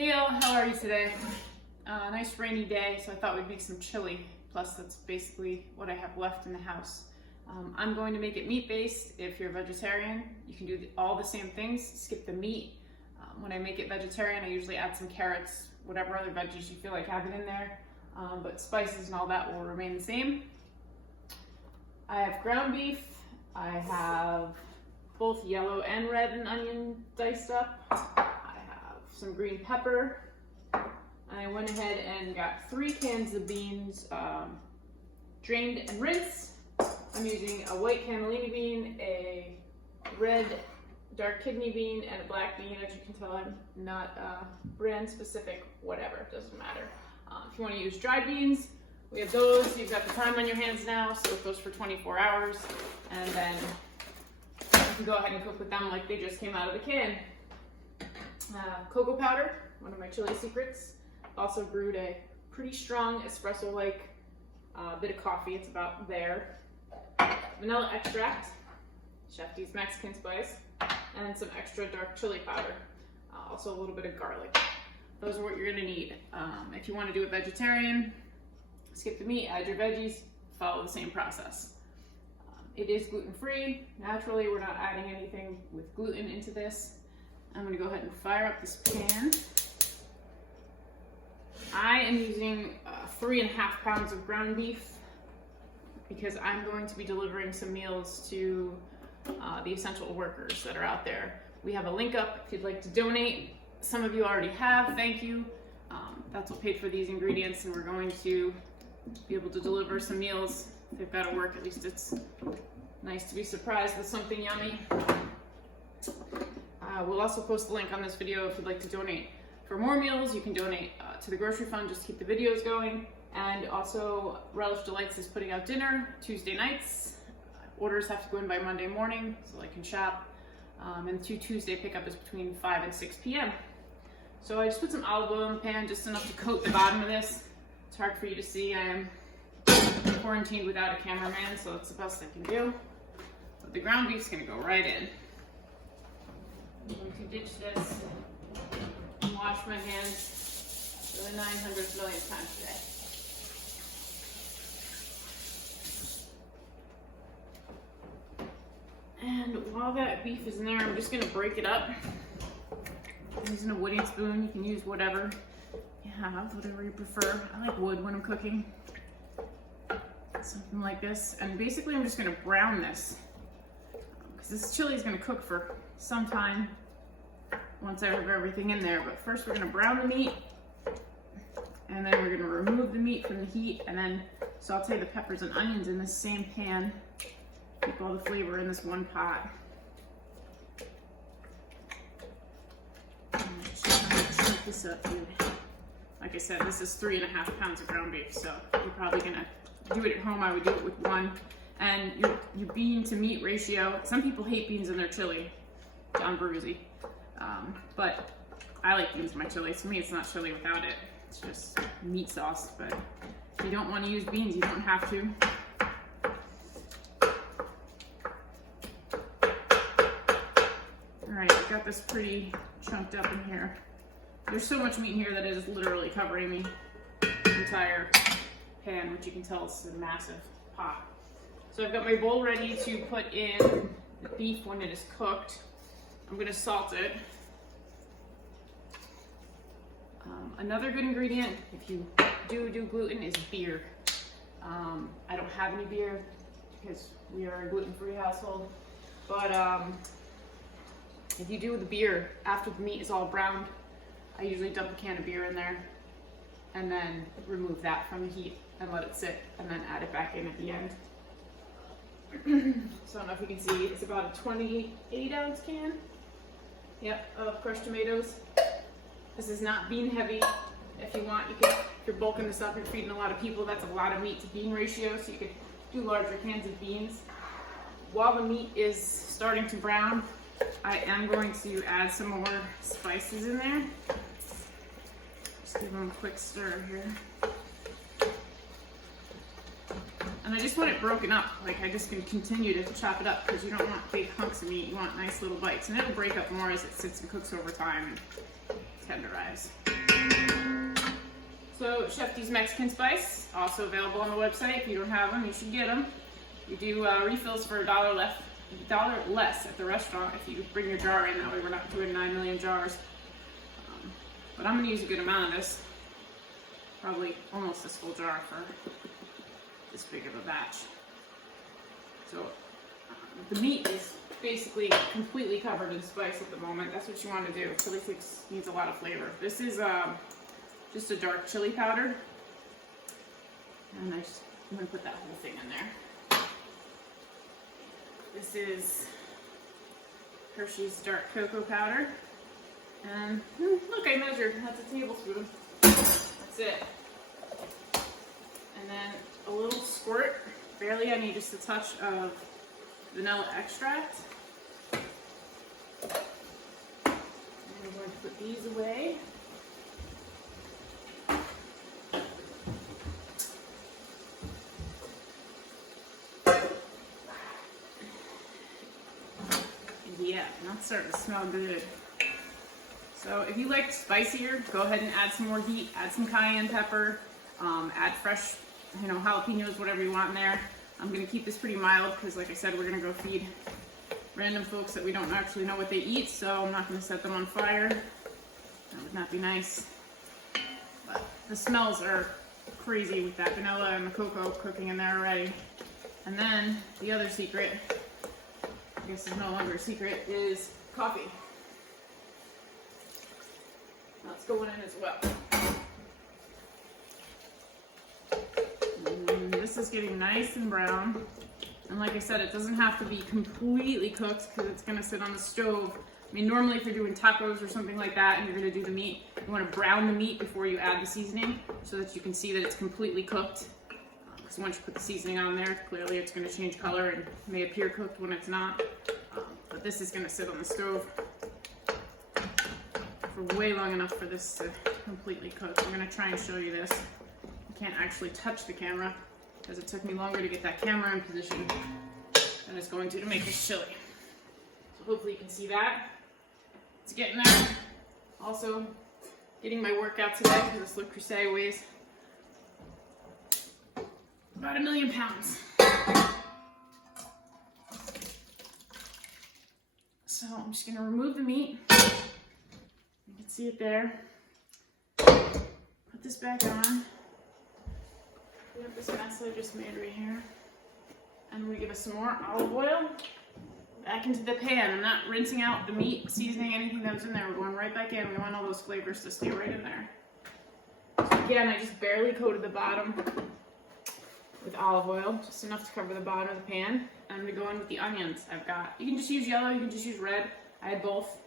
Hey all, how are you today? Nice rainy day, so I thought we'd make some chili. Plus, that's basically what I have left in the house. I'm going to make it meat-based. If you're a vegetarian, you can do all the same things, skip the meat. When I make it vegetarian, I usually add some carrots, whatever other veggies you feel like having in there. But spices and all that will remain the same. I have ground beef. I have both yellow and red and onion diced up. Some green pepper. I went ahead and got 3 cans of beans drained and rinsed. I'm using a white cannellini bean, a red dark kidney bean, and a black bean. As you can tell, I'm not brand specific, whatever, doesn't matter. If you want to use dried beans, we have those. You've got the time on your hands now, so it goes for 24 hours. And then you can go ahead and cook with them like they just came out of the can. Cocoa powder, one of my chili secrets. Also brewed a pretty strong espresso-like bit of coffee. It's about there. Vanilla extract, Chef D's Mexican spice, and some extra dark chili powder. Also a little bit of garlic. Those are what you're gonna need. If you want to do it vegetarian, skip the meat, add your veggies, follow the same process. It is gluten-free. Naturally, we're not adding anything with gluten into this. I'm going to go ahead and fire up this pan. I am using 3.5 pounds of ground beef because I'm going to be delivering some meals to the essential workers that are out there. We have a link up if you'd like to donate. Some of you already have, thank you. That's what paid for these ingredients, and we're going to be able to deliver some meals. If they've got to work, at least it's nice to be surprised with something yummy. We'll also post the link on this video if you'd like to donate for more meals. You can donate to the grocery fund, just keep the videos going. And also, Relish Delights is putting out dinner Tuesday nights. Orders have to go in by Monday morning so I can shop. And Tuesday pickup is between 5 and 6 p.m. So I just put some olive oil in the pan, just enough to coat the bottom of this. It's hard for you to see. I am quarantined without a cameraman, so that's the best I can do. But the ground beef's gonna go right in. I'm going to ditch this and wash my hands for the 900th millionth time today. And while that beef is in there, I'm just going to break it up. I'm using a wooden spoon. You can use whatever you have, whatever you prefer. I like wood when I'm cooking. Something like this. And basically I'm just going to brown this because this chili is going to cook for some time once I have everything in there. But first we're going to brown the meat, and then we're going to remove the meat from the heat, and then saute the peppers and onions in this same pan. Keep all the flavor in this one pot. Chunk this up here. Like I said, this is 3.5 pounds of ground beef, so you're probably going to do it at home. I would do it with 1. And your bean to meat ratio, some people hate beans in their chili, John Bruzy. But I like beans in my chili. To me, it's not chili without it. It's just meat sauce. But if you don't want to use beans, you don't have to. All right, I've got this pretty chunked up in here. There's so much meat in here that it is literally covering the entire pan, which you can tell is a massive pot. So I've got my bowl ready to put in the beef when it is cooked. I'm going to salt it. Another good ingredient, if you do gluten, is beer. I don't have any beer because we are a gluten-free household. But if you do the beer after the meat is all browned, I usually dump a can of beer in there and then remove that from the heat and let it sit, and then add it back in at the end. So I don't know if you can see, it's about a 28-ounce can. Yep, of crushed tomatoes. This is not bean heavy. If you want, you could, if you're bulking this up and feeding a lot of people, that's a lot of meat to bean ratio, so you could do larger cans of beans. While the meat is starting to brown, I am going to add some more spices in there. Just give them a quick stir here. And I just want it broken up. Like, I just can continue to chop it up because you don't want big hunks of meat. You want nice little bites. And it'll break up more as it sits and cooks over time. tenderize. So Chef D's Mexican Spice, also available on the website. If you don't have them, you should get them. We do refills for $1 less at the restaurant if you bring your jar in. That way we're not doing 9 million jars. But I'm going to use a good amount of this. Probably almost this full jar for this big of a batch. So the meat is basically completely covered in spice at the moment. That's what you want to do. Chili flakes needs a lot of flavor. This is just a dark chili powder. And I'm going to put that whole thing in there. This is Hershey's dark cocoa powder. And look, I measured. That's a tablespoon. That's it. And then a little squirt, barely any, just a touch of vanilla extract. And we're going to put these away. Yeah, that's starting to smell good. So if you like spicier, go ahead and add some more heat, add some cayenne pepper, add fresh, jalapenos, whatever you want in there. I'm going to keep this pretty mild because, like I said, we're going to go feed random folks that we don't actually know what they eat, so I'm not going to set them on fire. That would not be nice. But the smells are crazy with that vanilla and the cocoa cooking in there already. And then the other secret, I guess it's no longer a secret, is coffee. That's going in as well. And this is getting nice and brown. And like I said, it doesn't have to be completely cooked because it's going to sit on the stove. I mean, normally if you're doing tacos or something like that and you're going to do the meat, you want to brown the meat before you add the seasoning so that you can see that it's completely cooked. Because once you put the seasoning on there, clearly it's going to change color and may appear cooked when it's not. But this is going to sit on the stove for way long enough for this to completely cook. I'm going to try and show you this. I can't actually touch the camera because it took me longer to get that camera in position than it's going to make this chili. So hopefully you can see that. It's getting there. Also, getting my workout today because this Le Creuset weighs about 1 million pounds. So I'm just going to remove the meat. You can see it there. Put this back on. Clean up this mess that I just made right here. And we give us some more olive oil back into the pan. I'm not rinsing out the meat, seasoning, anything that was in there. We're going right back in. We want all those flavors to stay right in there. So again, I just barely coated the bottom with olive oil, just enough to cover the bottom of the pan. I'm going to go in with the onions I've got. You can just use yellow, you can just use red. I had both.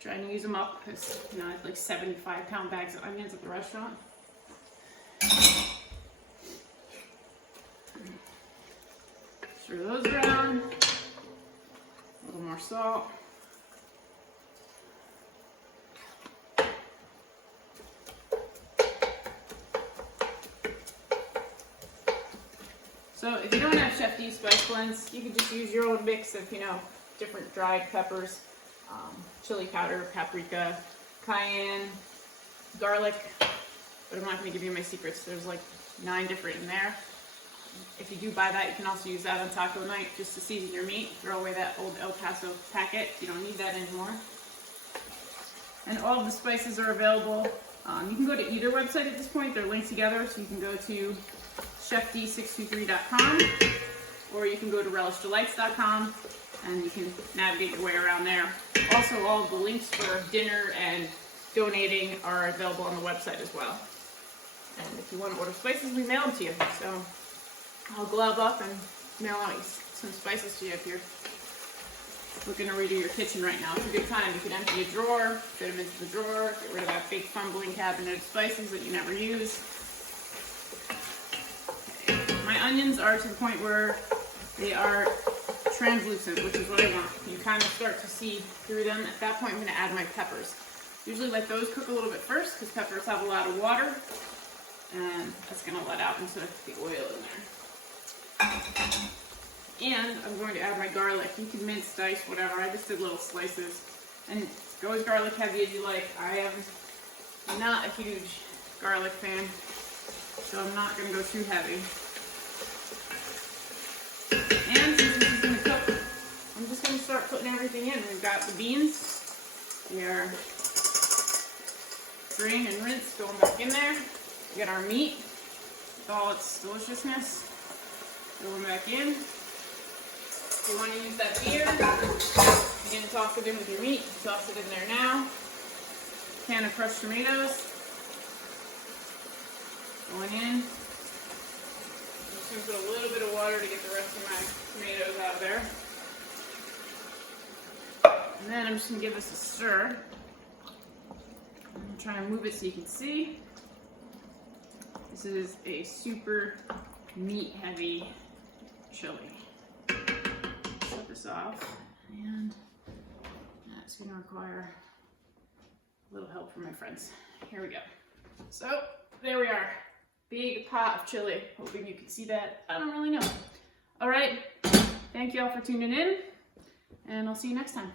Trying to use them up because, I had like 75-pound bags of onions at the restaurant. Stir those around. A little more salt. So if you don't have Chef D's spice blends, you can just use your own mix of, different dried peppers, chili powder, paprika, cayenne, garlic. But I'm not going to give you my secrets. There's like 9 different in there. If you do buy that, you can also use that on taco night just to season your meat. Throw away that old El Paso packet. You don't need that anymore. And all of the spices are available. You can go to either website at this point. They're linked together, so you can go to chefd623.com or you can go to relishdelights.com and you can navigate your way around there. Also, all of the links for dinner and donating are available on the website as well. And if you want to order spices, we mail them to you. So I'll glove up and mail out some spices to you if you're looking to redo your kitchen right now. It's a good time. You can empty a drawer, fit them into the drawer, get rid of that big fumbling cabinet of spices that you never use. Okay. My onions are to the point where they are translucent, which is what I want. You kind of start to see through them. At that point, I'm going to add my peppers. Usually let those cook a little bit first because peppers have a lot of water, and that's going to let out into the oil in there. And I'm going to add my garlic. You can mince, dice, whatever. I just did little slices. And go as garlic heavy as you like. I am I'm not a huge garlic fan, so I'm not gonna go too heavy. And since this is gonna cook, I'm just gonna start putting everything in. We've got the beans. We are drain and rinse going back in there. We got our meat with all its deliciousness going back in. If you want to use that beer, you can toss it in with your meat. Toss it in there now. Can of crushed tomatoes going in. I'm just going to put a little bit of water to get the rest of my tomatoes out of there. And then I'm just going to give this a stir. I'm going to try and move it so you can see. This is a super meat heavy chili. Shut this off, and that's going to require a little help from my friends. Here we go. So there we are. Big pot of chili. Hoping you can see that. I don't really know. All right. Thank you all for tuning in, and I'll see you next time.